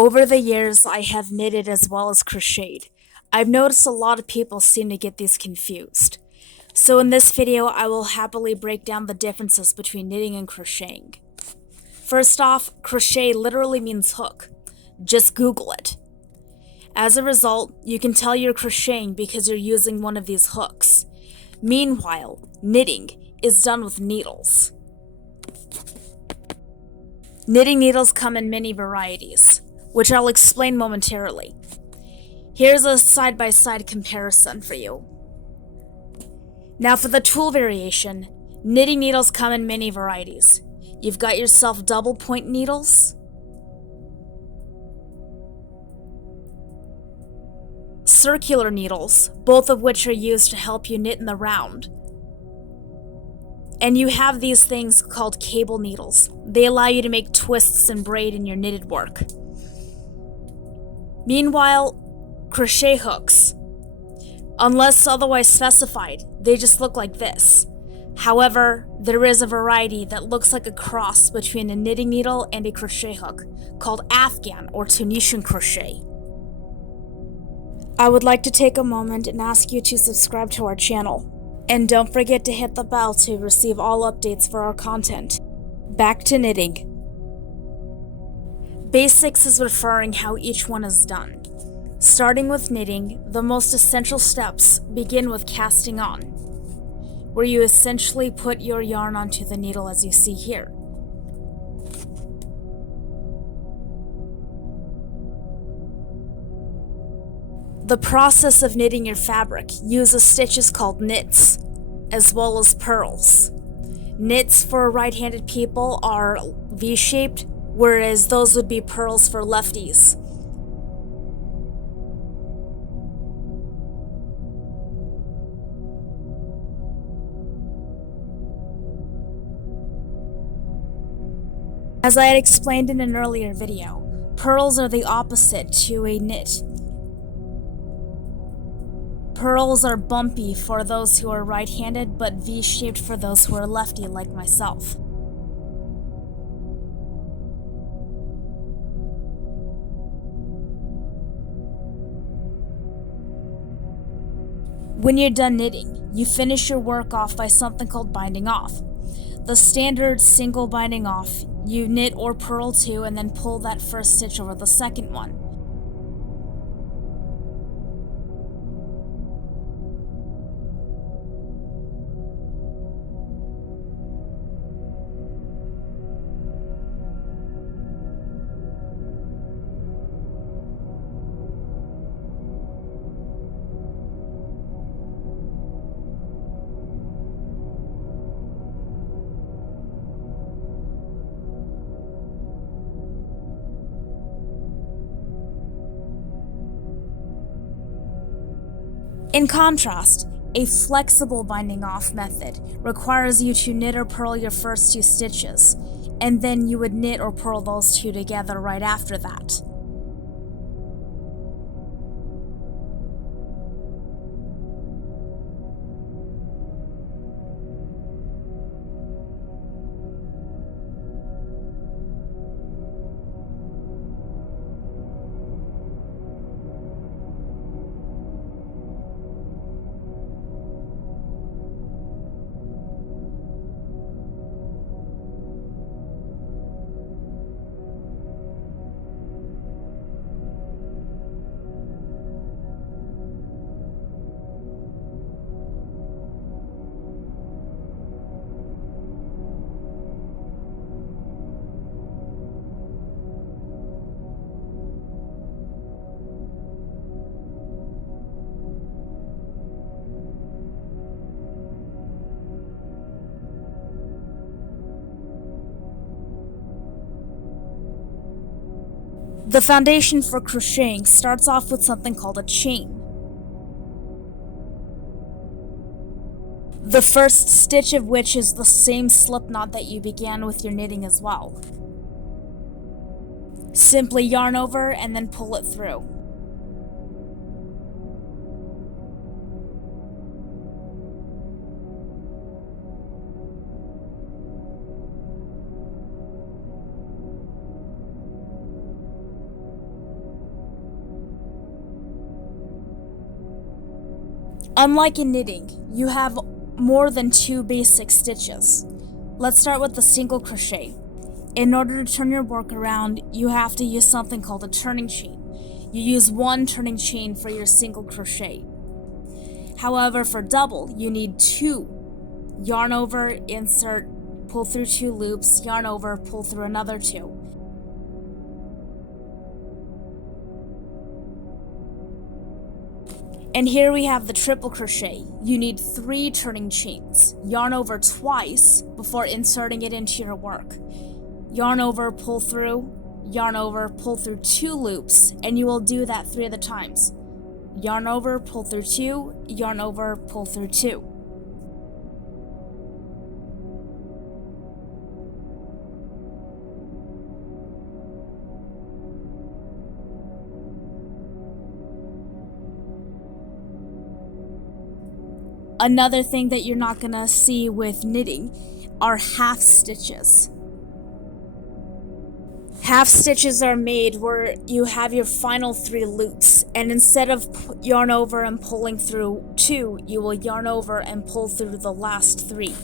Over the years, I have knitted as well as crocheted. I've noticed a lot of people seem to get these confused. So in this video, I will happily break down the differences between knitting and crocheting. First off, crochet literally means hook. Just Google it. As a result, you can tell you're crocheting because you're using one of these hooks. Meanwhile, knitting is done with needles. Knitting needles come in many varieties, which I'll explain momentarily. Here's a side-by-side comparison for you. Now for the tool variation, knitting needles come in many varieties. You've got yourself double point needles, circular needles, both of which are used to help you knit in the round. And you have these things called cable needles. They allow you to make twists and braid in your knitted work. Meanwhile, crochet hooks, unless otherwise specified, they just look like this. However, there is a variety that looks like a cross between a knitting needle and a crochet hook, called Afghan or Tunisian crochet. I would like to take a moment and ask you to subscribe to our channel. And don't forget to hit the bell to receive all updates for our content. Back to knitting. Basics is referring how each one is done. Starting with knitting, the most essential steps begin with casting on, where you essentially put your yarn onto the needle as you see here. The process of knitting your fabric uses stitches called knits, as well as purls. Knits for right-handed people are V-shaped, whereas those would be purls for lefties. As I had explained in an earlier video, purls are the opposite to a knit. Purls are bumpy for those who are right-handed, but V-shaped for those who are lefty like myself. When you're done knitting, you finish your work off by something called binding off. The standard single binding off, you knit or purl two and then pull that first stitch over the second one. In contrast, a flexible binding off method requires you to knit or purl your first two stitches, and then you would knit or purl those two together right after that. The foundation for crocheting starts off with something called a chain. The first stitch of which is the same slip knot that you began with your knitting as well. Simply yarn over and then pull it through. Unlike in knitting, you have more than 2 basic stitches. Let's start with the single crochet. In order to turn your work around, you have to use something called a turning chain. You use 1 turning chain for your single crochet. However, for double, you need 2. Yarn over, insert, pull through 2 loops, yarn over, pull through another 2. And here we have the triple crochet. You need 3 turning chains. Yarn over twice before inserting it into your work. Yarn over, pull through, yarn over, pull through 2 loops, and you will do that 3 other times. Yarn over, pull through 2, yarn over, pull through 2. Another thing that you're not gonna see with knitting are half stitches. Half stitches are made where you have your final 3 loops, and instead of yarn over and pulling through 2, you will yarn over and pull through the last 3.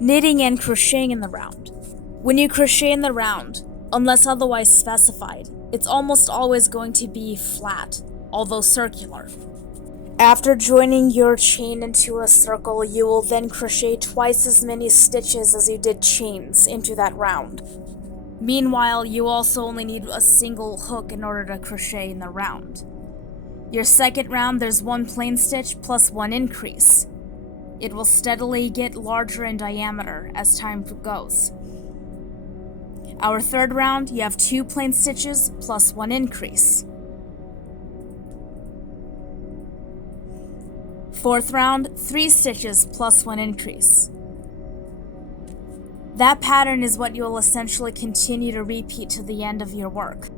Knitting and crocheting in the round. When you crochet in the round, unless otherwise specified, it's almost always going to be flat, although circular. After joining your chain into a circle, you will then crochet twice as many stitches as you did chains into that round. Meanwhile, you also only need a single hook in order to crochet in the round. Your second round, there's 1 plain stitch plus 1 increase. It will steadily get larger in diameter as time goes. Our third round, you have 2 plain stitches plus 1 increase. Fourth round, 3 stitches plus 1 increase. That pattern is what you will essentially continue to repeat to the end of your work.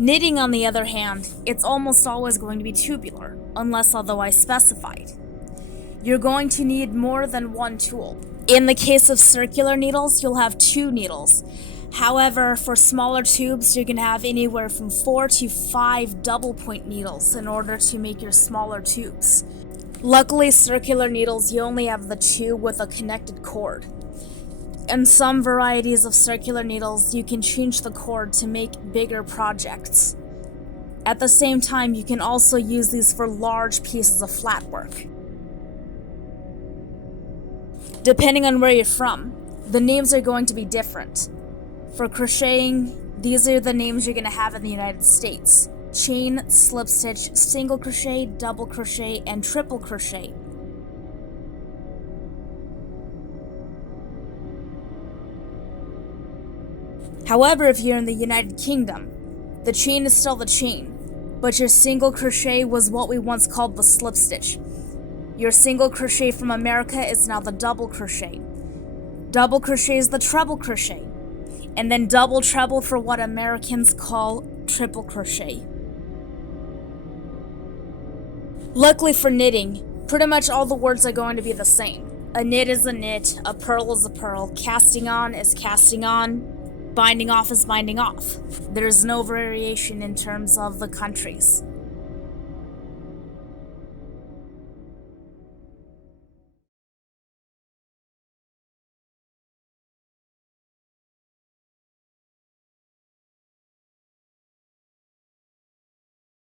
Knitting, on the other hand, it's almost always going to be tubular, unless otherwise specified. You're going to need more than 1 tool. In the case of circular needles, you'll have 2 needles. However, for smaller tubes, you can have anywhere from 4 to 5 double point needles in order to make your smaller tubes. Luckily, circular needles, you only have the 2 with a connected cord. In some varieties of circular needles, you can change the cord to make bigger projects. At the same time, you can also use these for large pieces of flat work. Depending on where you're from, the names are going to be different. For crocheting, these are the names you're going to have in the United States: chain, slip stitch, single crochet, double crochet, and triple crochet. However, if you're in the United Kingdom, the chain is still the chain, but your single crochet was what we once called the slip stitch. Your single crochet from America is now the double crochet. Double crochet is the treble crochet, and then double treble for what Americans call triple crochet. Luckily for knitting, pretty much all the words are going to be the same. A knit is a knit, a purl is a purl, casting on is casting on, binding off is binding off. There's no variation in terms of the countries.